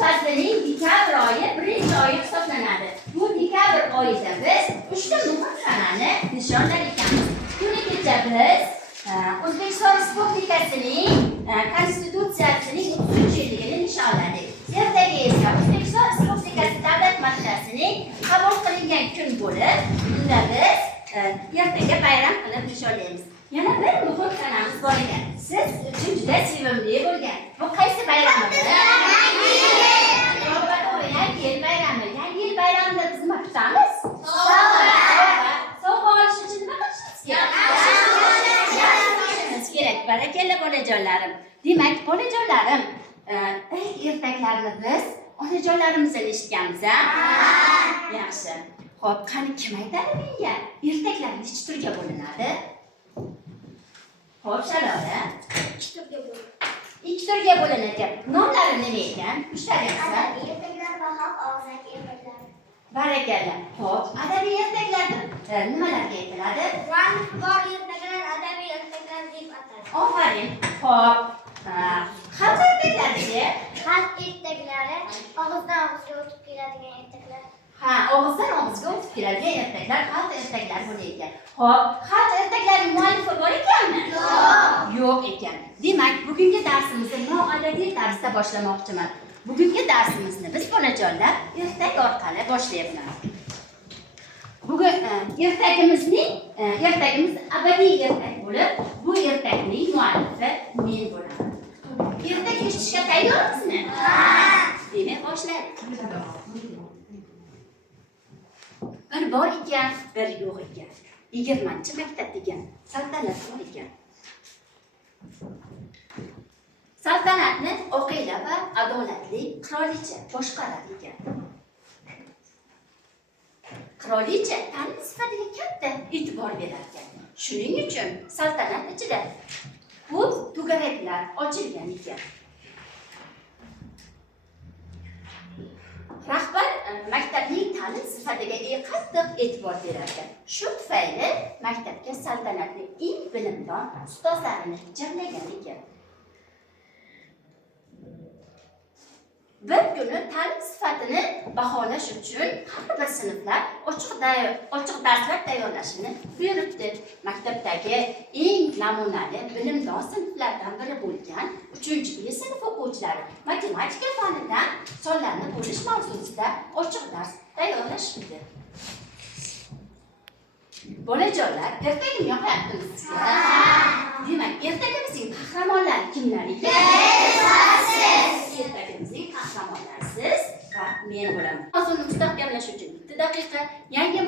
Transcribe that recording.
faslining dekabr oyi birinchi oyi hisoblanadi. Bu dekabr oyida biz 3 ta muhim sanani nishonlar ekanmiz. Kuni kecha biz O'zbekiston Respublikasining Konstitutsiyasining 30-yilligini nishonladik. Ertaga esa O'zbekiston Respublikasi Davlat Majlisining qabul qilingan kun bo'lib, unda biz ertaga bayram qilib nishonlaymiz. Yana bir muhim sanamiz bor ekan. Siz uchun juda sevimli bo'lgan. Bu qaysi bayramimiz? Yangi yil bayrami. Yangi yil bayramida biz nima kutamiz? Sovg'a olish uchun nima qilishimiz kerak? Barakalla bolajonlarim. Demak, bolajonlarim, ertaklarni biz onajonlarimizdan eshitganmiz, Yaxshi. Xo'p, qani kim aytadi menga? Ertaklar necha turga bo'linadi? Xo'p, Shalola. 2 turga bo'linadi. Nomlari nima ekan? Ushlaringizlar. Adabiy ertaklar va xalq og'zaki ertaklar. Barakalla. Xo'p, adabiy ertaklarni nimalarga aytiladi? Rangi bor ertaklar adabiy ertaklar deb ataladi. Ofarin. Xo'p, xalq ertaklari-chi? Xalq ertaklari og'izdan og'izga o'tib keladigan ertaklar. Ha, og'izdan og'izga o'tib keladigan ertaklar xalq ertaklari bo'lar ekan. Xo'p, xalq ertaklarining muallifi bor ekanmi? Yo'q ekan. Demak, bugungi darsimizni noodatiy tarzda boshlamoqchiman. Bugungi darsimizni biz bolajonlar ertak orqali boshlayapmiz. Bugun ertagimiz abadiy ertak bo'lib, bu ertakning muallifi men bo'laman. Ertak eshitishga tayyormizmi? Demak, boshlaylik. Bir bor ekan, bir yo'q ekan. 20-maktab degan saltanat bor ekan. Saltanatni oqila va adolatli qirolicha boshqarar ekan. Qirolicha ta'lim sifatiga katta e'tibor berar ekan. Shuning uchun saltanat ichida ko'p to'garaklar ochilgan ekan. Rahbar maktabning ta'lim sifatiga qattiq e'tibor berar ekan. Shu tufayli maktabga saltanatning eng bilimdon ustozlarini jamlagan ekan. Bir kuni ta'lim sifatini baholash uchun har bir sinflar ochiq darslar tayyorlashini buyuribdi. Maktabdagi eng namunali bilimdon sinflardan biri bo'lgan 3-yil sinf o'quvchilari matematika fanidan sonlarni bo'lish mavzusida ochiq dars tayyorlashibdi. Bolajonlar, ertagini yoqyaptimi sizga? Demak, ertagimizning qahramonlari kimlar ekan? Ertagimizning qahramonlari siz va men bo'laman. Mavzuni mustahkamlash uchun 1 daqiqa yangi